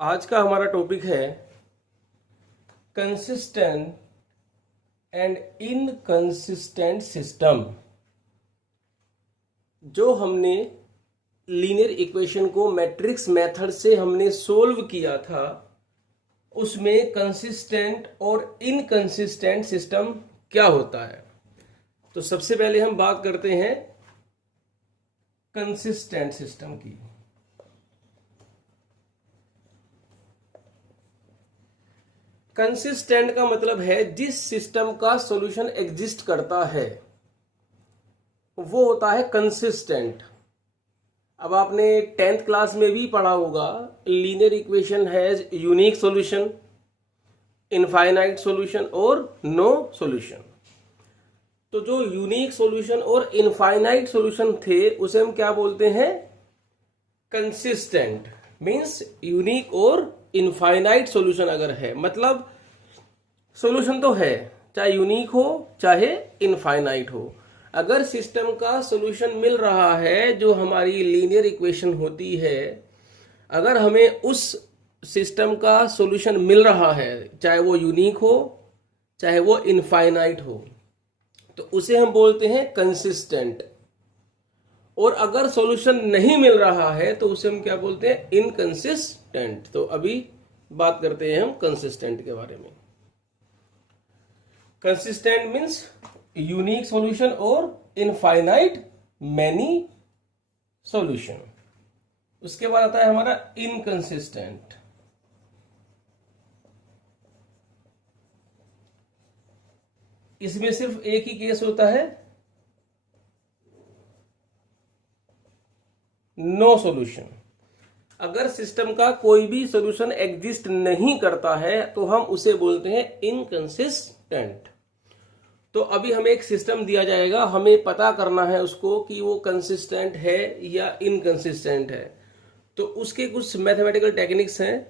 आज का हमारा टॉपिक है कंसिस्टेंट एंड इनकंसिस्टेंट सिस्टम। जो हमने लीनियर इक्वेशन को मैट्रिक्स मेथड से हमने सोल्व किया था, उसमें कंसिस्टेंट और इनकंसिस्टेंट सिस्टम क्या होता है। तो सबसे पहले हम बात करते हैं कंसिस्टेंट सिस्टम की। कंसिस्टेंट का मतलब है जिस सिस्टम का सॉल्यूशन एग्जिस्ट करता है वो होता है कंसिस्टेंट। अब आपने 10th क्लास में भी पढ़ा होगा, linear equation has unique solution, infinite solution और नो सॉल्यूशन। तो जो यूनिक सॉल्यूशन और इनफाइनाइट सॉल्यूशन थे उसे हम क्या बोलते हैं? कंसिस्टेंट। मींस यूनिक और इनफाइनाइट सॉल्यूशन अगर है, मतलब सॉल्यूशन तो है, चाहे यूनिक हो चाहे इनफाइनाइट हो। अगर सिस्टम का सॉल्यूशन मिल रहा है, जो हमारी लीनियर इक्वेशन होती है, अगर हमें उस सिस्टम का सॉल्यूशन मिल रहा है, चाहे वो यूनिक हो चाहे वो इनफाइनाइट हो, तो उसे हम बोलते हैं कंसिस्टेंट। और अगर सॉल्यूशन नहीं मिल रहा है तो उसे हम क्या बोलते हैं? इनकंसिस्टेंट। तो अभी बात करते हैं हम कंसिस्टेंट के बारे में। कंसिस्टेंट मीन्स यूनिक सॉल्यूशन और इनफाइनाइट मैनी सॉल्यूशन। उसके बाद आता है हमारा इनकंसिस्टेंट। इसमें सिर्फ एक ही केस होता है, नो सॉल्यूशन। अगर सिस्टम का कोई भी सॉल्यूशन एग्जिस्ट नहीं करता है तो हम उसे बोलते हैं इनकंसिस्टेंट। तो अभी हमें एक सिस्टम दिया जाएगा, हमें पता करना है उसको कि वो कंसिस्टेंट है या इनकंसिस्टेंट है। तो उसके कुछ मैथमेटिकल टेक्निक्स हैं,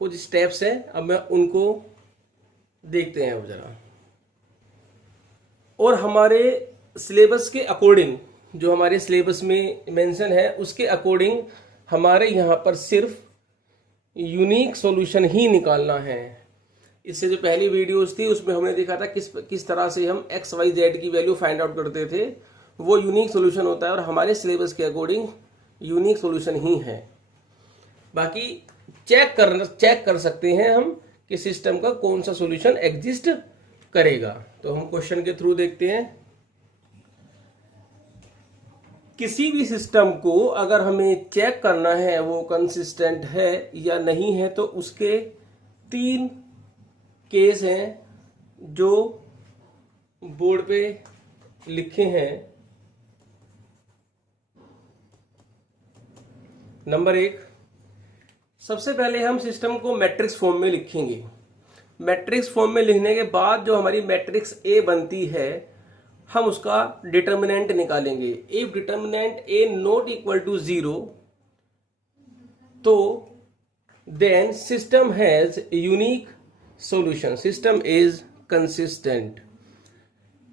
कुछ स्टेप्स हैं, अब मैं उनको देखते हैं अब जरा। और हमारे सिलेबस के अकॉर्डिंग, जो हमारे सिलेबस में मेंशन है उसके अकॉर्डिंग हमारे यहाँ पर सिर्फ यूनिक सॉल्यूशन ही निकालना है। इससे जो पहली वीडियोस थी उसमें हमने देखा था किस तरह से हम एक्स वाई जेड की वैल्यू फाइंड आउट करते थे, वो यूनिक सॉल्यूशन होता है और हमारे सिलेबस के अकॉर्डिंग यूनिक सॉल्यूशन ही है। बाकी चेक कर सकते हैं हम कि सिस्टम का कौन सा सॉल्यूशन एग्जिस्ट करेगा। तो हम क्वेश्चन के थ्रू देखते हैं। किसी भी सिस्टम को अगर हमें चेक करना है वो कंसिस्टेंट है या नहीं है, तो उसके 3 केस हैं जो बोर्ड पे लिखे हैं। नंबर 1, सबसे पहले हम सिस्टम को मैट्रिक्स फॉर्म में लिखेंगे। मैट्रिक्स फॉर्म में लिखने के बाद जो हमारी मैट्रिक्स ए बनती है, हम उसका डिटर्मिनेंट निकालेंगे। If determinant A not equal to 0, तो then system has unique solution, system is consistent.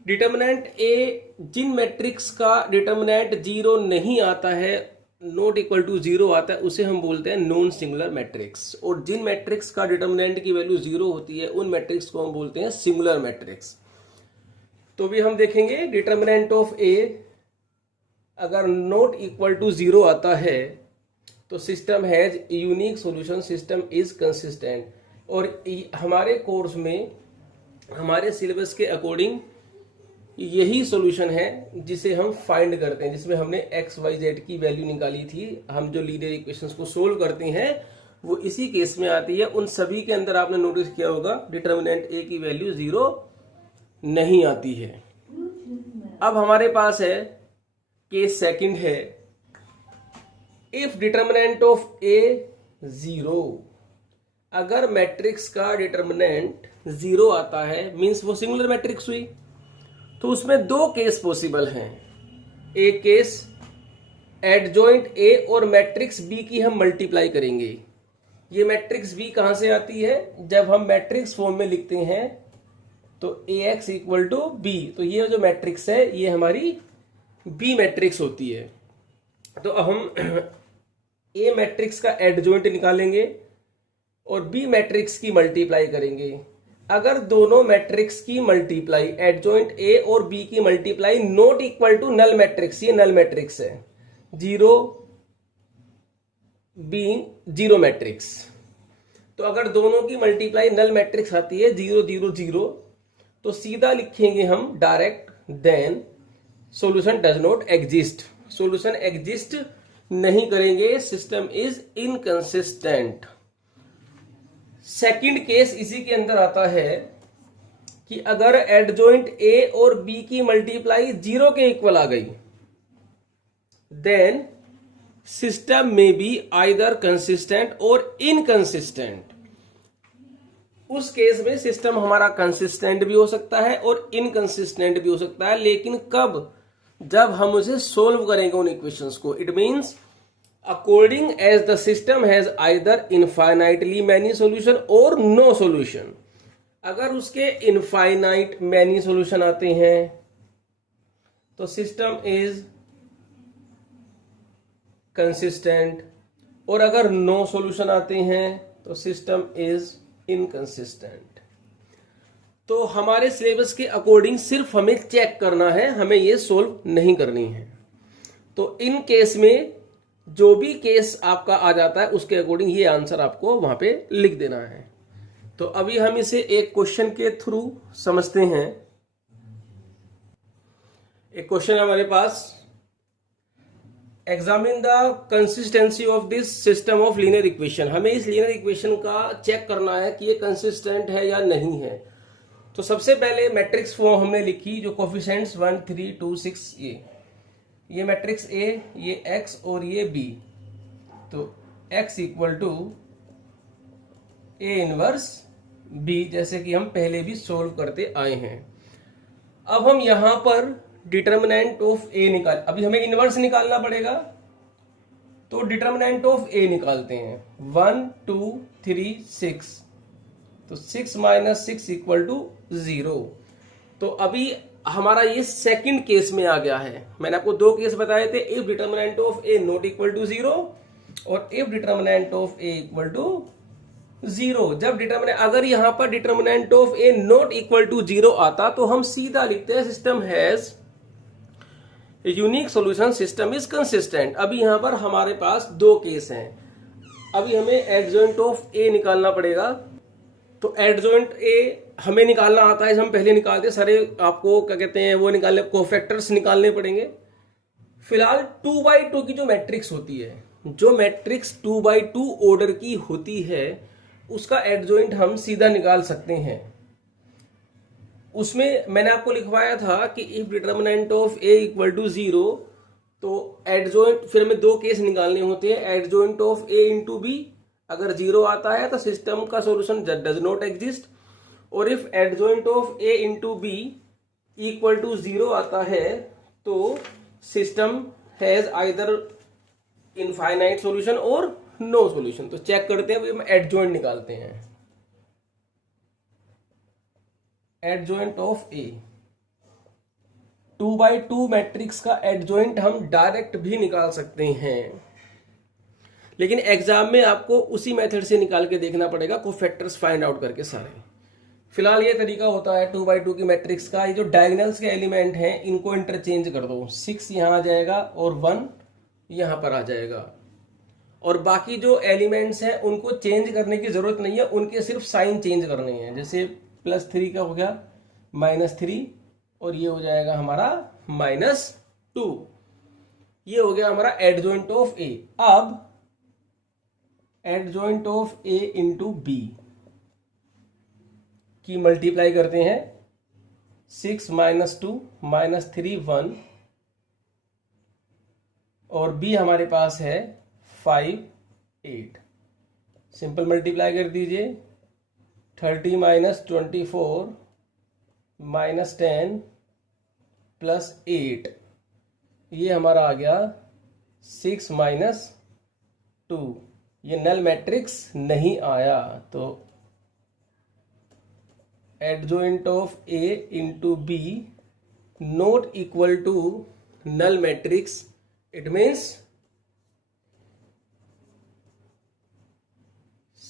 Determinant A, जिन मैट्रिक्स का डिटर्मिनेंट 0 नहीं आता है, नॉट इक्वल टू 0 आता है, उसे हम बोलते हैं नॉन सिंगुलर मैट्रिक्स। और जिन मैट्रिक्स का डिटर्मिनेंट की वैल्यू 0 होती है, उन मैट्रिक्स को हम बोलते हैं सिंगुलर मैट्रिक्स। तो भी हम देखेंगे डिटर्मिनेंट ऑफ ए अगर नॉट इक्वल टू 0 आता है तो system has unique solution, system is consistent. और हमारे कोर्स में, हमारे सिलेबस के अकॉर्डिंग यही सॉल्यूशन है जिसे हम फाइंड करते हैं, जिसमें हमने एक्स वाई जेड की वैल्यू निकाली थी। हम जो लीनियर इक्वेशंस को सोल्व करते हैं वो इसी केस में आती है। उन सभी के अंदर आपने नोटिस किया होगा डिटर्मिनेंट ए की वैल्यू 0 नहीं आती है। अब हमारे पास है केस सेकंड है, इफ डिटर्मिनेंट ऑफ ए 0। अगर मैट्रिक्स का डिटर्मिनेंट 0 आता है, मींस वो सिंगुलर मैट्रिक्स हुई। तो उसमें 2 केस पॉसिबल हैं। एक केस एडजॉइंट ए और मैट्रिक्स बी की हम मल्टीप्लाई करेंगे। ये मैट्रिक्स बी कहां से आती है? जब हम मैट्रिक्स फॉर्म में लिखते हैं तो ax इक्वल टू बी, तो ये जो मैट्रिक्स है ये हमारी बी मैट्रिक्स होती है। तो हम ए मैट्रिक्स का एडजॉइंट निकालेंगे और बी मैट्रिक्स की मल्टीप्लाई करेंगे। अगर दोनों मैट्रिक्स की मल्टीप्लाई एडजॉइंट ए और बी की multiply not equal to null matrix, ये नल मैट्रिक्स है, जीरो बीइंग जीरो मैट्रिक्स, तो अगर दोनों की मल्टीप्लाई नल मैट्रिक्स आती है 0 0 0, तो सीधा लिखेंगे हम direct, then solution does not exist, solution exist नहीं करेंगे, system is inconsistent. Second case इसी के अंदर आता है कि अगर एडजॉइंट ए और बी की मल्टीप्लाई 0 के इक्वल आ गई, देन सिस्टम में बी आइदर कंसिस्टेंट और इनकंसिस्टेंट। उस केस में सिस्टम हमारा कंसिस्टेंट भी हो सकता है और इनकंसिस्टेंट भी हो सकता है, लेकिन कब? जब हम उसे सोल्व करेंगे उन इक्वेशंस को। It means according as the system has either infinitely many solution और नो सॉल्यूशन। अगर उसके इनफाइनाइट मैनी सॉल्यूशन आते हैं तो सिस्टम इज कंसिस्टेंट, और अगर नो सॉल्यूशन आते हैं तो सिस्टम इज इनकंसिस्टेंट। तो हमारे सिलेबस के अकॉर्डिंग सिर्फ हमें चेक करना है, हमें ये सोल्व नहीं करनी है। तो इन केस में जो भी केस आपका आ जाता है उसके अकॉर्डिंग ये आंसर आपको वहां पे लिख देना है। तो अभी हम इसे एक क्वेश्चन के थ्रू समझते हैं। एक क्वेश्चन है हमारे पास, examine the consistency of this system of linear equation. हमें इस लीनियर इक्वेशन का चेक करना है कि ये कंसिस्टेंट है या नहीं है। तो सबसे पहले मैट्रिक्स फॉर्म हमने लिखी, जो कोफिशिएंट्स 1 3 2 6, ये मैट्रिक्स ए, ये एक्स और ये बी। तो X equal to A inverse B, जैसे कि हम पहले भी सोल्व करते आए हैं। अब हम यहां पर डिटर्मिनेंट ऑफ ए निकाल, अभी हमें इनवर्स निकालना पड़ेगा, तो डिटर्मिनेंट ऑफ ए निकालते हैं। 1 2 3 6, तो 6 माइनस 6 इक्वल टू 0। तो अभी हमारा ये सेकंड केस में आ गया है। मैंने आपको दो केस बताए थे, if determinant of A not equal to 0 और if determinant of A equal to 0। जब डिटर्मिनेंट, अगर यहां पर determinant of A not equal to 0 आता तो हम सीधा लिखते हैं system has unique solution, system is consistent. अभी यहां पर हमारे पास दो केस हैं। अभी हमें एडजॉइंट ऑफ ए निकालना पड़ेगा। तो एडजॉइंट ए हमें निकालना आता है, हम पहले निकालते सारे, आपको क्या कहते हैं वो निकालने, कोफैक्टर्स निकालने पड़ेंगे। फिलहाल 2x2 की जो मैट्रिक्स होती है, जो मैट्रिक्स 2x2 ऑर्डर की होती है, उसका एडजॉइंट हम सीधा निकाल सकते हैं। उसमें मैंने आपको लिखवाया था कि if determinant of A equal to 0, तो एडजॉइंट, फिर हमें दो केस निकालने होते हैं। Adjoint of A into B, अगर 0 आता है तो सिस्टम का सॉल्यूशन डज नॉट एग्जिस्ट, और if adjoint of A into B equal to 0 आता है तो system has either infinite solution और नो सॉल्यूशन। तो चेक करते हैं, हम एडजॉइंट निकालते हैं। Adjoint of A, 2x2 matrix का एडजॉइंट हम डायरेक्ट भी निकाल सकते हैं, लेकिन एग्जाम में आपको उसी मेथड से निकाल के देखना पड़ेगा, कोफैक्टर्स फाइंड आउट करके सारे। फिलहाल ये तरीका होता है 2x2 की मैट्रिक्स का, ये जो डायगोनल्स के एलिमेंट हैं इनको इंटरचेंज कर दो, 6 यहां आ जाएगा और 1 यहां पर आ जाएगा, और बाकी जो एलिमेंट्स हैं उनको चेंज करने की जरूरत नहीं है, उनके सिर्फ साइन चेंज करने हैं। जैसे +3 का हो गया -3, और ये हो जाएगा हमारा -2। ये हो गया हमारा एडजॉइंट ऑफ ए। अब adjoint of A into B की मल्टीप्लाई करते हैं, 6 -2 -3 1, और बी हमारे पास है 5 8। सिंपल मल्टीप्लाई कर दीजिए, 30 - 24 -10 + 8, ये हमारा आ गया 6 - 2। ये नल मैट्रिक्स नहीं आया, तो adjoint of A into B not equal to null matrix. It means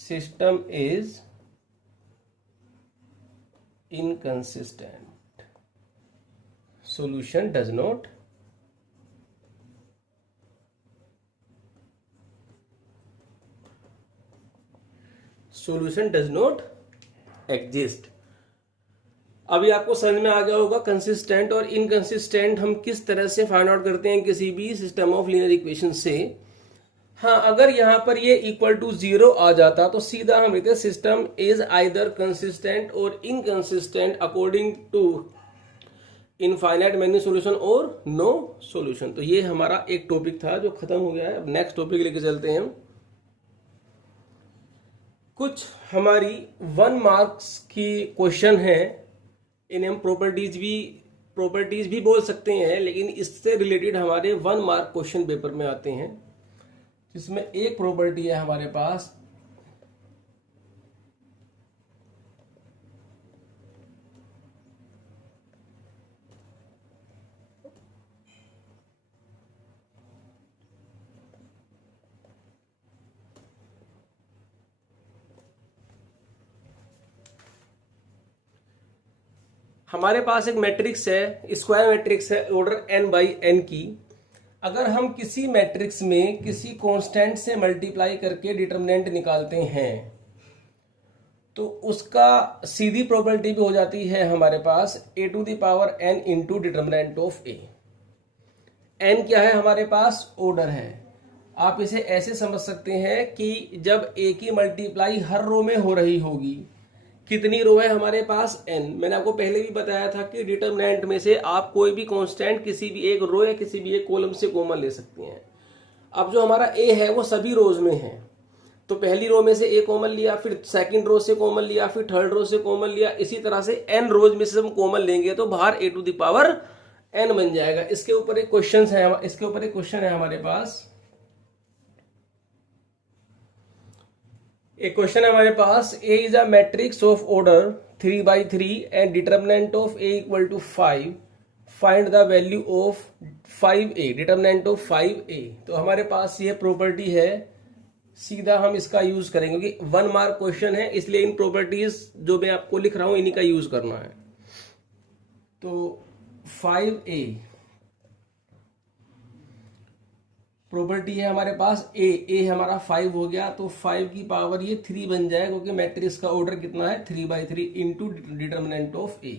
system is inconsistent, solution does not exist। अभी आपको समझ में आ गया होगा कंसिस्टेंट और इनकंसिस्टेंट हम किस तरह से फाइंड आउट करते हैं किसी भी सिस्टम ऑफ लीनियर इक्वेशन से। हाँ, अगर यहां पर ये इक्वल टू 0 आ जाता तो सीधा हम लिखते सिस्टम इज आइदर कंसिस्टेंट और inconsistent according to infinite many solution और नो सॉल्यूशन। तो ये हमारा एक टॉपिक था जो खत्म हो गया है। अब नेक्स्ट टॉपिक लेके चलते हैं हम। कुछ हमारी 1 मार्क्स की क्वेश्चन है, इन्हें हम प्रॉपर्टीज भी बोल सकते हैं, लेकिन इससे रिलेटेड हमारे 1 मार्क क्वेश्चन पेपर में आते हैं, जिसमें एक प्रॉपर्टी है हमारे पास हमारे पास एक मैट्रिक्स है, स्क्वायर मैट्रिक्स है ऑर्डर n बाई n की। अगर हम किसी मैट्रिक्स में किसी कांस्टेंट से मल्टीप्लाई करके डिटरमिनेंट निकालते हैं तो उसका सीधी प्रॉपर्टी भी हो जाती है हमारे पास a to the power n into determinant of a। n क्या है हमारे पास? ऑर्डर है। आप इसे ऐसे समझ सकते हैं कि जब a की मल्टीप्लाई हर रो में हो रही होगी, कितनी रो है हमारे पास? n। मैंने आपको पहले भी बताया था कि डिटरमिनेंट में से आप कोई भी कांस्टेंट किसी भी एक रो या किसी भी एक कॉलम से कॉमन ले सकते हैं। अब जो हमारा a है वो सभी रोज में है, तो पहली रो में से a कॉमन लिया, फिर सेकंड रो से कॉमन लिया, फिर थर्ड रो से कॉमन लिया, इसी तरह से n रोज में से हम कॉमन लेंगे तो बाहर a to the power n बन जाएगा। इसके ऊपर एक क्वेश्चन है हमारे पास। एक क्वेश्चन है हमारे पास, A is a matrix of order 3 by 3 and determinant of A equal to 5, find the value of 5A, determinant of 5A। तो हमारे पास ये प्रॉपर्टी है, सीधा हम इसका यूज करेंगे क्योंकि 1 मार्क क्वेश्चन है, इसलिए इन प्रॉपर्टीज जो मैं आपको लिख रहा हूं इन्हीं का यूज करना है। तो 5A प्रॉपर्टी है हमारे पास a हमारा 5 हो गया, तो 5 की पावर ये 3 बन जाएगा क्योंकि मैट्रिक्स का ऑर्डर कितना है? 3 by 3 into determinant of a।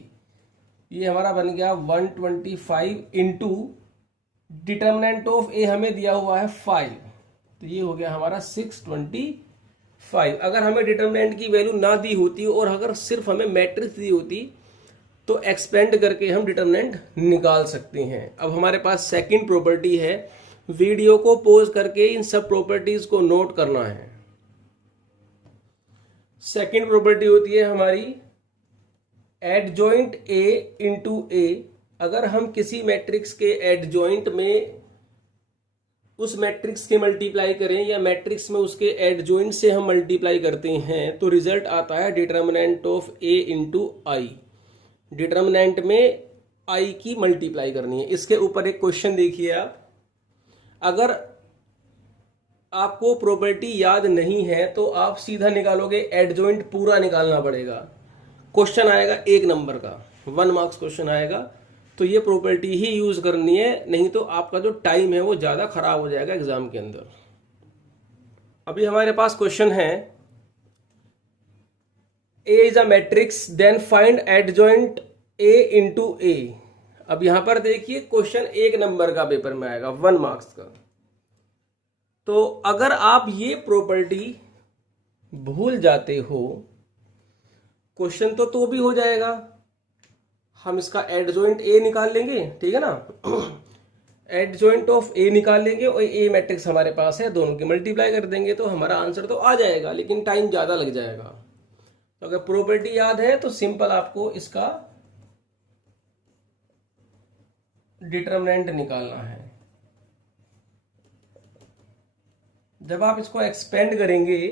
ये हमारा बन गया 125 इंटू डिटरमिनेंट ऑफ a हमें दिया हुआ है 5, तो ये हो गया हमारा 625। अगर हमें डिटरमिनेंट की वैल्यू ना दी होती और अगर सिर्फ हमें मैट्रिक्स दी होती तो एक्सपेंड करके हम डिटरमिनेंट निकाल सकते हैं। अब हमारे पास सेकंड प्रॉपर्टी है, वीडियो को पॉज करके इन सब प्रॉपर्टीज को नोट करना है। सेकंड प्रॉपर्टी होती है हमारी एडजॉइंट a इंटू a। अगर हम किसी मैट्रिक्स के एडजॉइंट में उस मैट्रिक्स के मल्टीप्लाई करें या मैट्रिक्स में उसके एडजॉइंट से हम मल्टीप्लाई करते हैं तो रिजल्ट आता है determinant of a into I. Determinant में i की मल्टीप्लाई करनी है। इसके ऊपर एक क्वेश्चन देखिए आप, अगर आपको प्रॉपर्टी याद नहीं है तो आप सीधा निकालोगे, एडजॉइंट पूरा निकालना पड़ेगा। क्वेश्चन आएगा 1 नंबर का, 1 मार्क्स क्वेश्चन आएगा, तो ये प्रॉपर्टी ही यूज करनी है, नहीं तो आपका जो टाइम है वो ज्यादा खराब हो जाएगा एग्जाम के अंदर। अभी हमारे पास क्वेश्चन है A is a matrix then find adjoint A into A। अब यहां पर देखिए क्वेश्चन 1 नंबर का पेपर में आएगा, 1 मार्क्स का। तो अगर आप ये प्रॉपर्टी भूल जाते हो, क्वेश्चन तो भी हो जाएगा। हम इसका एडजॉइंट A निकाल लेंगे, ठीक है ना, एडजॉइंट ऑफ A निकाल लेंगे और A मैट्रिक्स हमारे पास है, दोनों की मल्टीप्लाई कर देंगे तो हमारा आंसर तो आ जाएगा, लेकिन टाइम ज्यादा लग जाएगा। तो अगर प्रॉपर्टी याद है तो सिंपल आपको इसका डिटरमिनेंट निकालना है। जब आप इसको एक्सपेंड करेंगे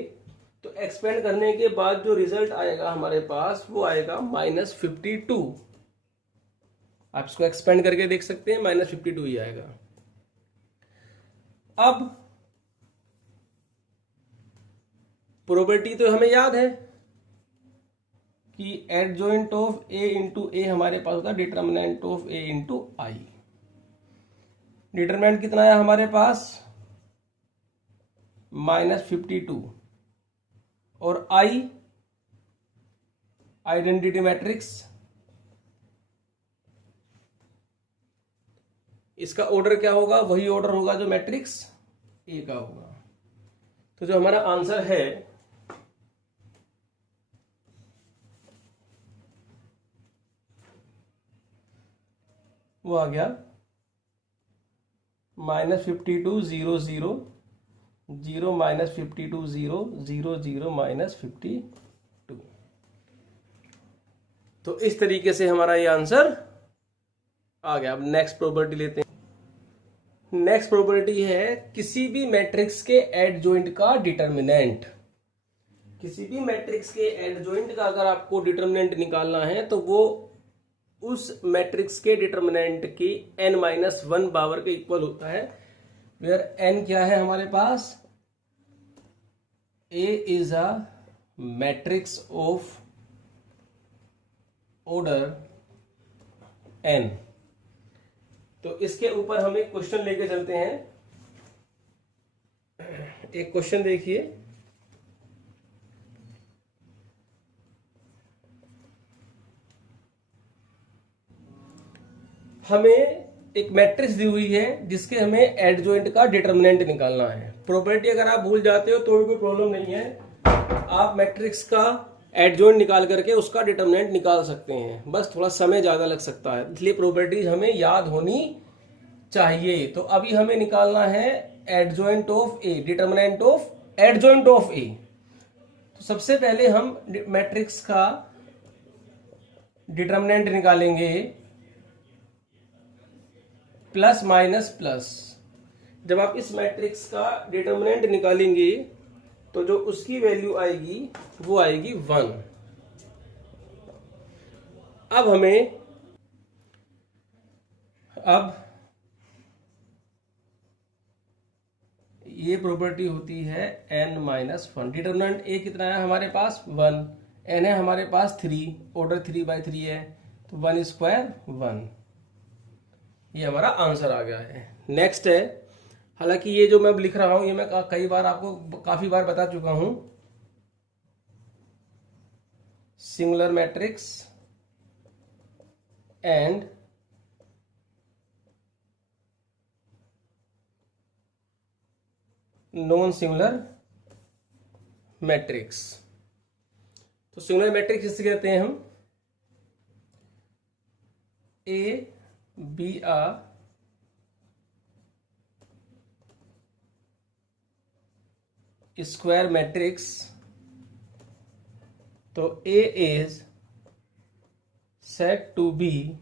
तो एक्सपेंड करने के बाद जो रिजल्ट आएगा हमारे पास वो आएगा -52। आप इसको एक्सपेंड करके देख सकते हैं, -52 ही आएगा। अब प्रोबेबिलिटी तो हमें याद है कि एडजॉइंट ऑफ ए इंटू ए हमारे पास होता है determinant of A into I. Determinant कितना है हमारे पास -52 और आई आइडेंटिटी मैट्रिक्स, इसका ऑर्डर क्या होगा, वही ऑर्डर होगा जो मैट्रिक्स ए का होगा। तो जो हमारा आंसर है वो आ गया -52 0 0 0 -52 0 0 0 -52। तो इस तरीके से हमारा ये आंसर आ गया। अब नेक्स्ट प्रोबेबिलिटी लेते हैं। नेक्स्ट प्रोबेबिलिटी है किसी भी मैट्रिक्स के एडजॉइंट का डिटर्मिनेंट। किसी भी मैट्रिक्स के एडजॉइंट का अगर आपको डिटर्मिनेंट निकालना है तो वो उस मैट्रिक्स के डिटर्मिनेंट की n-1 पावर के इक्वल होता है, वेयर n क्या है हमारे पास, A is a matrix of order n। तो इसके ऊपर हम एक क्वेश्चन लेके चलते हैं। एक क्वेश्चन देखिए, हमें एक मैट्रिक्स दी हुई है जिसके हमें एडजॉइंट का डिटर्मिनेंट निकालना है। प्रोबेबिलिटी अगर आप भूल जाते हो तो भी कोई प्रॉब्लम नहीं है, आप मैट्रिक्स का एडजॉइंट निकाल करके उसका डिटर्मिनेंट निकाल सकते हैं, बस थोड़ा समय ज्यादा लग सकता है, इसलिए प्रोबेबिलिटीज हमें याद होनी चाहिए। तो अभी हमें निकालना है adjoint of A, determinant of adjoint of A. तो सबसे पहले हम मैट्रिक्स का डिटर्मिनेंट निकालेंगे प्लस माइनस प्लस। जब आप इस मैट्रिक्स का डिटर्मिनेंट निकालेंगे तो जो उसकी वैल्यू आएगी वो आएगी 1। अब ये प्रॉपर्टी होती है n-1। डिटर्मिनेंट a कितना है हमारे पास 1, n है हमारे पास 3, ऑर्डर 3/3 है, तो 1 स्क्वायर 1। ये हमारा आंसर आ गया है। नेक्स्ट है, हालांकि ये जो मैं अब लिख रहा हूं ये मैं कई बार आपको काफी बार बता चुका हूं, singular matrix and non singular matrix. तो सिंगुलर मैट्रिक्स जिसे कहते हैं हम A be a square matrix. तो A is said to be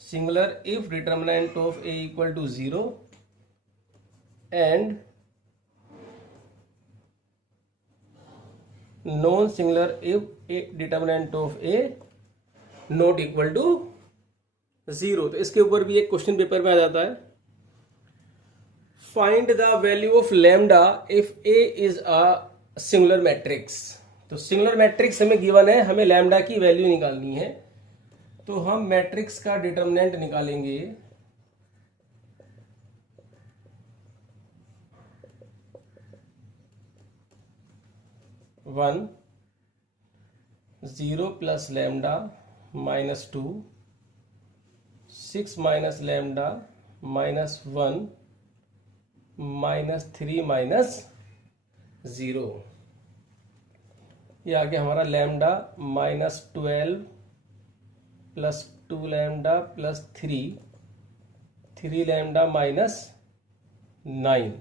singular if determinant of A equal to 0 and non-singular if A determinant of A not equal to 0। तो इसके ऊपर भी एक क्वेश्चन पेपर में आ जाता है, find the value of lambda if A is a singular matrix. तो singular matrix हमें गिवन है, हमें लैम्डा की वैल्यू निकालनी है। तो हम मैट्रिक्स का डिटर्मिनेंट निकालेंगे one 0 plus lambda -2 6 minus lambda -1 -3 -0। ये आ गया हमारा lambda -12 plus 2 lambda plus 3 lambda -9।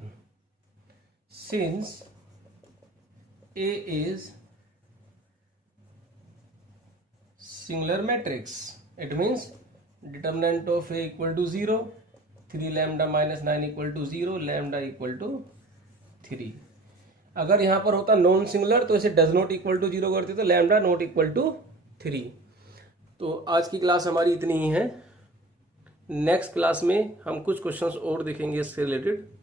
Since A is singular matrix, it means determinant of A equal to 0, 3 lambda minus 9 equal to 0, lambda equal to 3। अगर यहां पर होता non singular तो इसे does not equal to 0 करते तो लैम्डा नॉट इक्वल टू 3। तो आज की क्लास हमारी इतनी ही है। नेक्स्ट क्लास में हम कुछ क्वेश्चंस और देखेंगे इससे रिलेटेड।